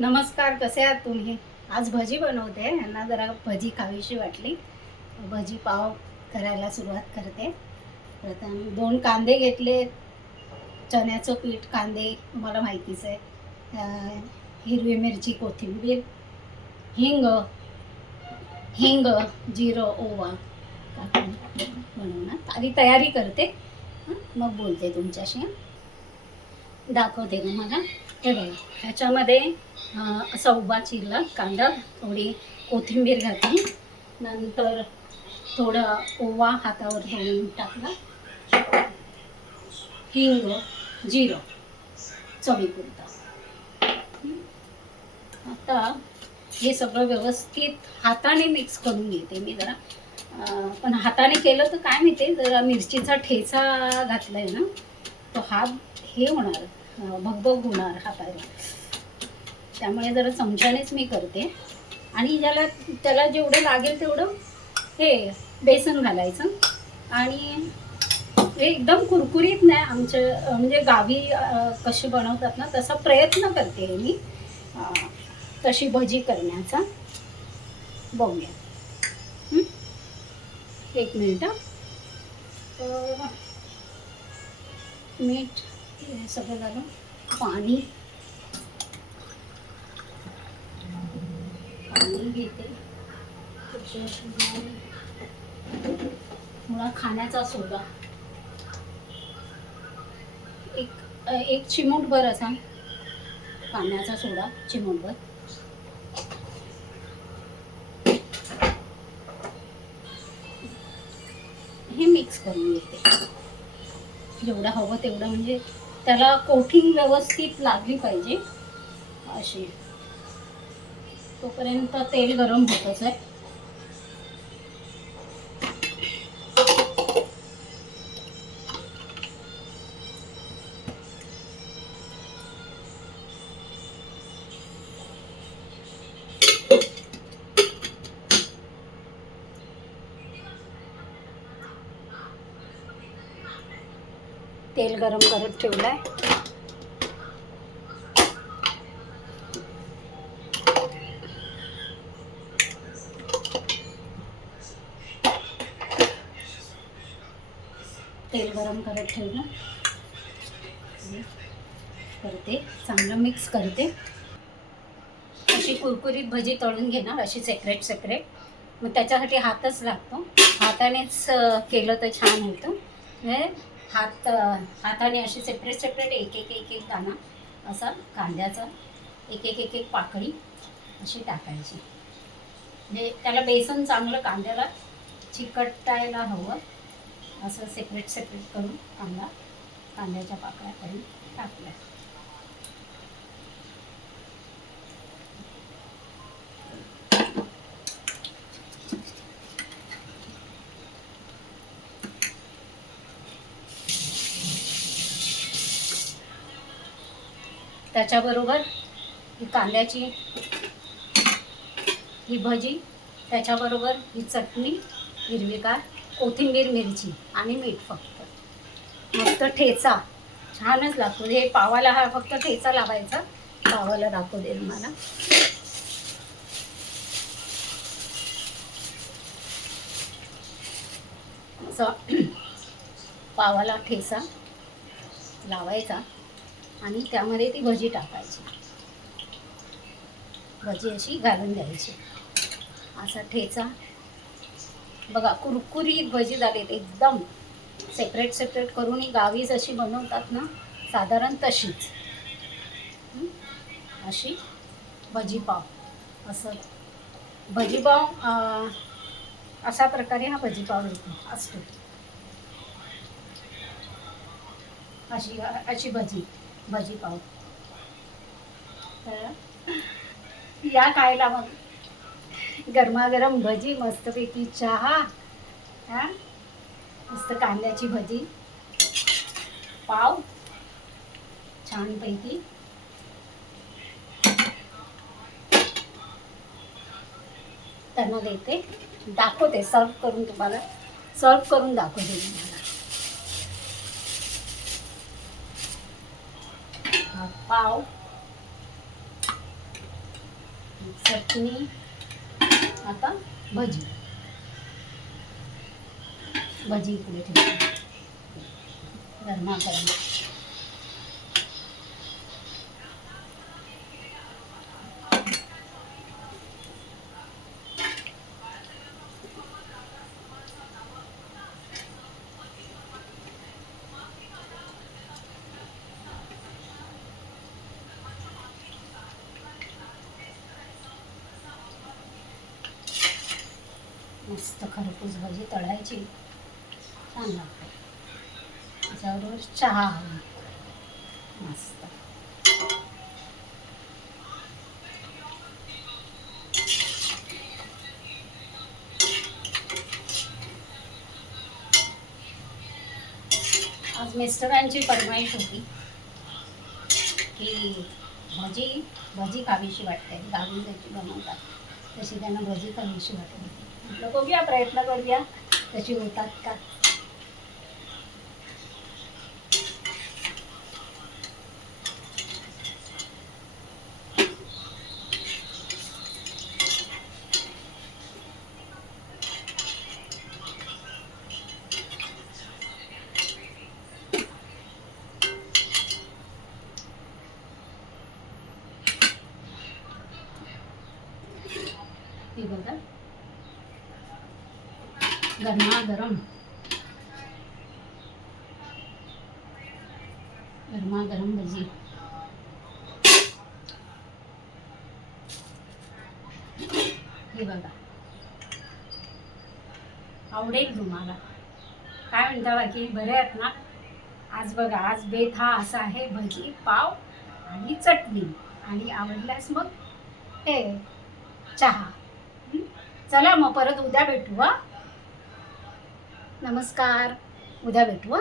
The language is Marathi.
नमस्कार, कसे आहात तुम्ही? आज भजी बनवते. यांना जरा भजी खावीशी वाटली. भजी पाव करायला सुरुवात करते. प्रथम 2 कांदे घेतले, चण्याचं पीठ, कांदे तुम्हाला माहितीच आहे. हिरवी मिरची, कोथिंबीर, हिंग, हिंग, जिरं, ओवा टाकून बनवणार. आधी तयारी करते, मग बोलते तुमच्याशी. दाखवते तुम्हाला. हे बघा, ह्याच्यामध्ये असा उभा चिरला कांदा, थोडी कोथिंबीर घातली, नंतर थोडा ओवा हातावर घेऊन टाकला, हिंग, जिरं चवीपुरता. आता हे सगळं व्यवस्थित हाताने मिक्स करून घेते मी जरा. पण हाताने केलं तर काय माहिती, जरा मिरचीचा ठेचा घातलाय ना, तो हात हे होणार, भगभग होणार हाताला. त्यामुळे जरा चमच्यानेच मी करते. आणि त्याला जेवढं लागेल तेवढं हे बेसन घालायचं. आणि हे एकदम कुरकुरीत नाही, आमच्या म्हणजे गावी कसे बनवतात ना, तसा प्रयत्न करते मी तशी भजी करण्याचा. बघूया. एक मिनिट. मीठ हे सगळं घालून, पाणी घेते, थोडा खाण्याचा सोडा, एक चिमूटभर असा खाण्याचा सोडा, चिमूटभर. हे मिक्स करून घेते जेवढं हवं तेवढं, म्हणजे त्याला कोटिंग व्यवस्थित लागली पाहिजे अशी. तोपर्यंत तेल गरम होतच आहे. तेल गरम करत ठेवलंय. तेल गरम करत ठेवलं, करते चांगलं मिक्स करते. अशी कुरकुरीत भजी तळून घेणार, अशी सेपरेट सेपरेट. मग त्याच्यासाठी हातच लागतो, हातानेच केलं तर छान होतं. म्हणजे हाताने अशी सेपरेट सेपरेट एक एक एक एक दाणा असा कांद्याचा, एक एक एक एक पाकळी अशी टाकायची. म्हणजे त्याला बेसन चांगलं कांद्याला चिकटायला हवं, असं सेपरेट सेपरेट करून कांद्याच्या पाकळ्या करून टाकल्या. त्याच्याबरोबर ही कांद्याची ही भजी, त्याच्याबरोबर ही चटणी, हिरवीगार कोथिंबीर, मिरची आणि मीठ, फक्त मस्त ठेचा छानच लागतो. हे पावाला हा फक्त ठेचा लावायचा. पावाला दाखवते तुम्हाला. असं पावाला ठेचा लावायचा आणि त्यामध्ये ती भजी टाकायची, भजी अशी घालून द्यायची. असा ठेचा बघा, कुरकुरीत भजी झाली. एकदम सेपरेट सेपरेट करून ही गावी जशी बनवतात ना, साधारण तशीच अशी भजीपाव. असं भजीपाव अशा प्रकारे हा भजीपाव असतो. अशी अशी भजीपाव. तर या खायला मग गरमागरम भजी, मस्तपैकी चहा, मस्त कांद्याची भजी, पाव छानपैकी. त्यांना देते, दाखवते सर्व करून तुम्हाला, सर्व करून दाखवते तुम्हाला. पाव चटणी. आता भजी. भजी इकडे ठेवते गरमागरम. मस्त खरपूस भजी तळायची, छान लागते. त्याच्याबरोबर चहा मस्त. आज मिस्टरांची फरमाईश होती की भजी भजी खावीशी वाटते, गावी जायची बनवतात तशी त्यांना भजी खावीशी वाटते. म्हटलं बघूया, प्रयत्न करूया तशी होतात का. हे बघा, गरमागरम गरमागरम भजी. हे बघा, आवडेल तुम्हाला. काय म्हणता बाकी, बरे आहेत ना? आज बघा, आज बेत हा असा आहे, भजी, पाव आणि चटणी, आणि आवडल्यास मग हे चहा. चला मग परत उद्या भेटू. हा, नमस्कार. उद्या भेटू. हा.